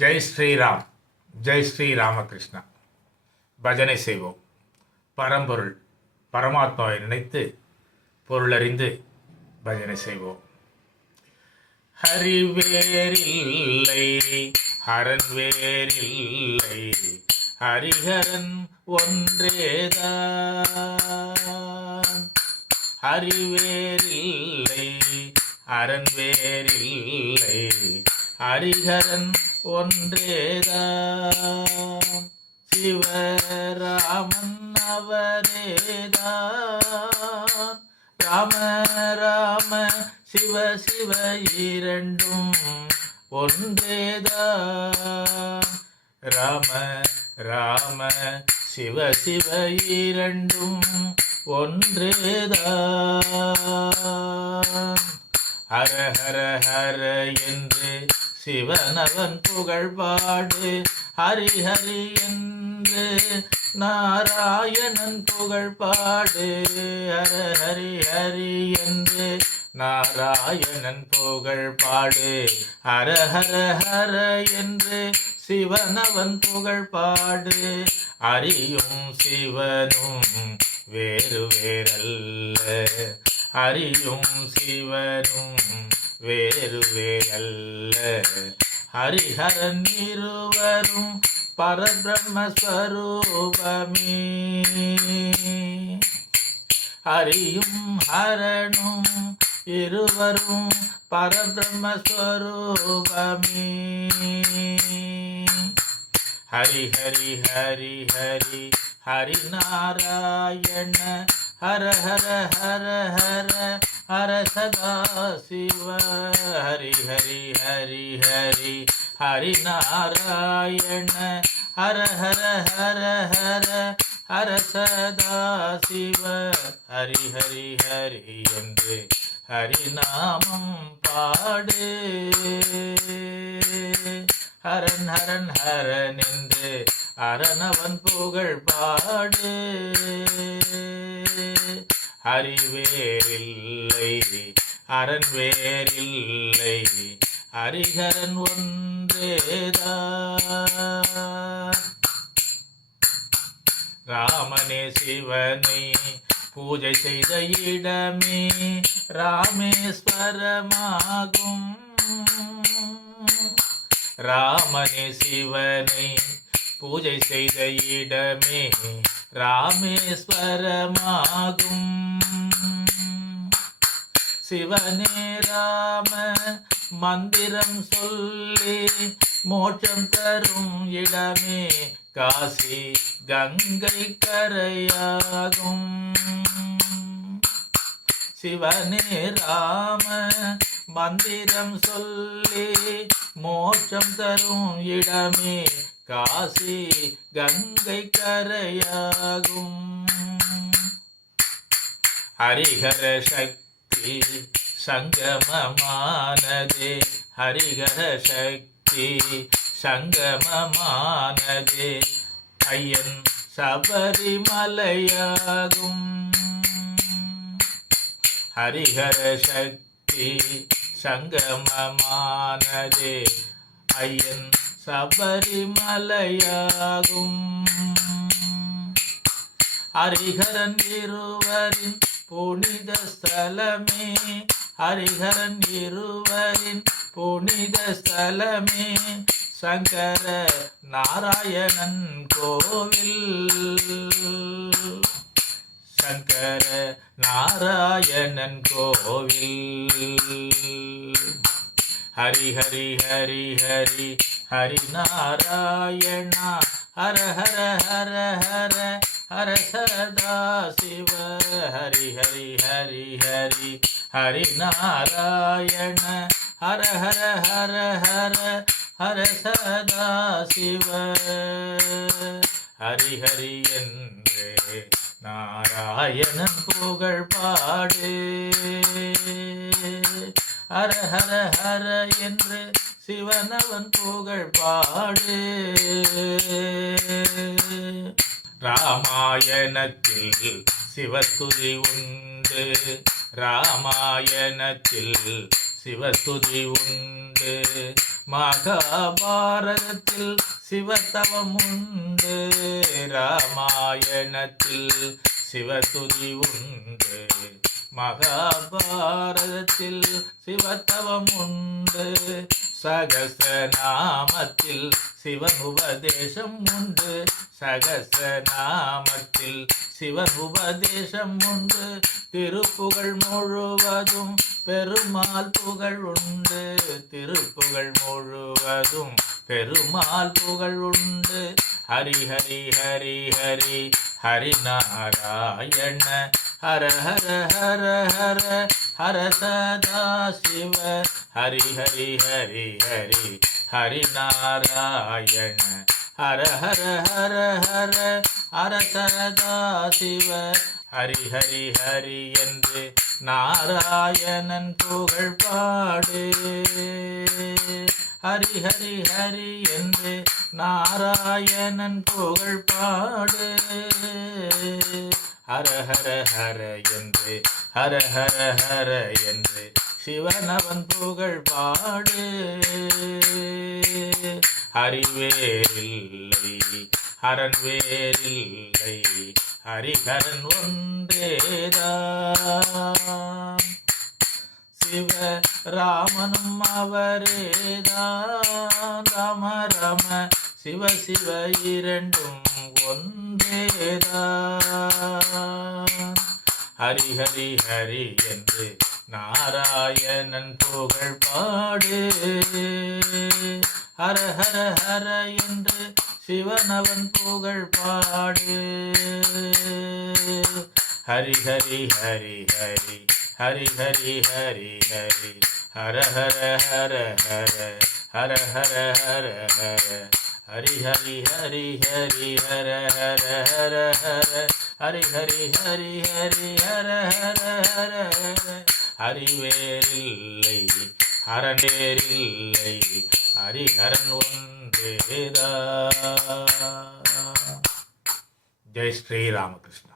ஜெய் ஸ்ரீராம், ஜெய் ஸ்ரீ ராமகிருஷ்ணா. பஜனை செய்வோம். பரம்பொருள் பரமாத்மாவை நினைத்து பொருளறிந்து பஜனை செய்வோம். ஹரிவேரில்லை ஹரன் வேரில்லை, ஹரிஹரன் ஒன்றேதான். ஹரிவேரில்லை ஹரன் வேரில்லை, ஹரிஹரன் ஒன்றேதான். சிவராமன் அவரேதான். ராம ராம சிவ சிவ இரண்டும் ஒன்றேதான். ராம ராம சிவ சிவ இரண்டும் ஒன்றேதான். ஹர ஹர ஹர என்று சிவனவன் புகழ் பாடு, ஹரி ஹரி என்று நாராயணன் புகழ் பாடு. ஹர ஹரி ஹரி என்று நாராயணன் புகழ் பாடு. ஹர ஹர ஹர என்று சிவனவன் புகழ் பாடு. அறியும் சிவனும் வேறு வேறல்ல, அறியும் சிவனும் வேறு வேறல்ல. ஹரிஹரன் இருவரும் பரபிரம்மஸ்வரூபமே. ஹரியும் ஹரனும் இருவரும் பரபிரம்மஸ்வரூபமே. ஹரி ஹரி ஹரி ஹரி ஹரி நாராயண, ஹர ஹர ஹர ஹர ஹர சதா சிவ. ஹரி ஹரி ஹரி ஹரி ஹரி நாராயண, ஹர ஹர ஹர ஹர ஹர சதா சிவ. ஹரி ஹரி ஹரி என்று ஹரிநாமம் பாடு. ஹரன் ஹரன் ஹரன் என்று அரணவன் புகழ் பாடு. ஹரி வேறில்லை ஹரன் வேறில்லை, ஹரிஹரன் ஒன்றேதான். ராமனே சிவனை பூஜை செய்த இடமே ராமேஸ்வரமாகும். ராமனே சிவனை பூஜை செய்த இடமே ராமேஸ்வரமாகும். சிவனே ராம மந்திரம் சொல்லி மோட்சம் தரும் இடமே காசி கங்கை கரையாகும். சிவனே ராம மந்திரம் சொல்லி மோட்சம் தரும் இடமே காசி கங்கை கரையாகும். ஹரிஹர சக்தி சங்கமமானதே, ஹரிஹர சக்தி சங்கமமானதே. ஐயன் சபரிமலையாகும். ஹரிஹர சக்தி சங்கமமானதே, ஐயன் சபரிமலையாகும். ஹரிஹரன் இருவரின் புனித ஸ்தலமே, ஹரிஹரன் இருவரின் புனித ஸ்தலமே சங்கர நாராயணன் கோவில். சங்கர நாராயணன் கோவில். ஹரி ஹரி ஹரி ஹரி ஹரி நாராயணா, ஹர ஹர ஹர ஹர ஹர சதா சிவ. ஹரி ஹரி ஹரி ஹரி ஹரி நாராயண, ஹர ஹர ஹர ஹர ஹர சதா சிவ. ஹரி ஹரி என்றே நாராயணன் புகழ் பாடு. ஹர ஹர ஹர என்று சிவனவன் புகழ் பாடு. ராமாயணத்தில் சிவஸ்துதி உண்டு, ராமாயணத்தில் சிவஸ்துதி உண்டு. மகாபாரதத்தில் சிவத்தவம் உண்டு, ராமாயணத்தில் சிவதுதி உண்டு. மகாபாரதத்தில் சிவத்தவம் உண்டு, சகஸ்ரநாமத்தில் சிவன் உபதேசம் உண்டு. சகஸ்ரநாமத்தில் சிவன் உபதேசம் உண்டு. திருப்புகழ் முழுவதும் பெருமாள் புகழ் உண்டு. திருப்புகழ் முழுவதும் பெருமாள் புகழ் உண்டு. ஹரி ஹரி ஹரி ஹரி ஹரி நாராயண ஹர ஹர ஹர ஹர ஹர சதா சிவ. ஹரி ஹரி ஹரி ஹரி ஹரி நாராயண ஹர ஹர ஹர ஹர ஹர சதா சிவ. ஹரி ஹரி ஹரி என்று நாராயணன் புகழ் பாடு. ஹரி ஹரி ஹரி என்று நாராயணன் புகழ் பாடு. ஹர ஹர ஹர என்று ஹர ஹர ஹர என்று சிவனவன் புகழ் பாடு. ஹரிவேரில்லை ஹரன் வேறில்லை, ஹரிஹரன் ஒன்றேதான். சிவ ராமனும் அவரேதான், ராம ராம சிவ சிவ இரண்டும் ஒன்றேதான். ஹரி ஹரி ஹரி என்று நாராயணன் புகழ் பாடு. ஹர ஹர ஹர என்று சிவனவன் புகழ் பாடு. ஹரி ஹரி ஹரி ஹரி ஹரி ஹரி ஹரி ஹரி ஹர ஹர ஹர ஹர ஹர ஹர ஹர ஹர ஹரி ஹரி ஹரி ஹரி ஹர ஹர ஹர ஹர ஹரி ஹரி ஹரி ஹரி ஹர ஹர ஹர ஹர. ஹரிவேரில்லை ஹரன் வேறில்லை, ஹரிஹரன் ஒன்றேதான். ஜெய் ஸ்ரீ ராமகிருஷ்ண.